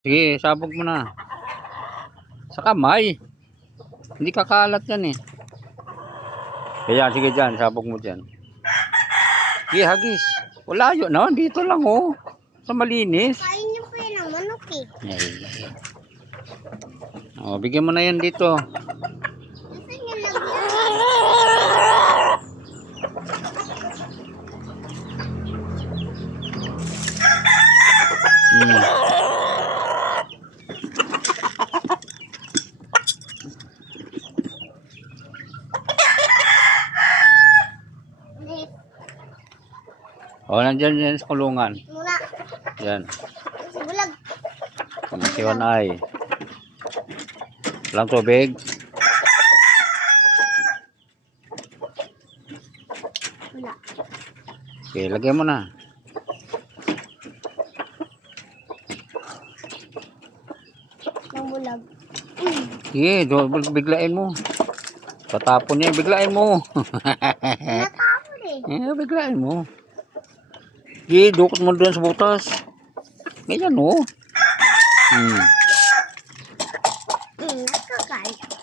Sige, sabog mo na. Sa kamay. Hindi kakalat yan eh. Kaya sige dyan, sabog mo dyan. Sige, hagis. Wala yun naman, dito lang oh. Sa malinis. Kain niyo po yun ang manok eh. Oh, bigyan mo na yan dito. Gusto niyo lagyan? Oh, nandiyan yan sa kulungan. Muna. Yan. Si bulag. Pangasiwan ay. Walang tubig. Wala. Okay, lagyan mo na. Ng bulag. Sige, biglain mo. Tatapon niya, biglain mo. Natapon eh. Biglain mo. Sige, dukot mo doon sa butas. Ganyan oh. Nakakain.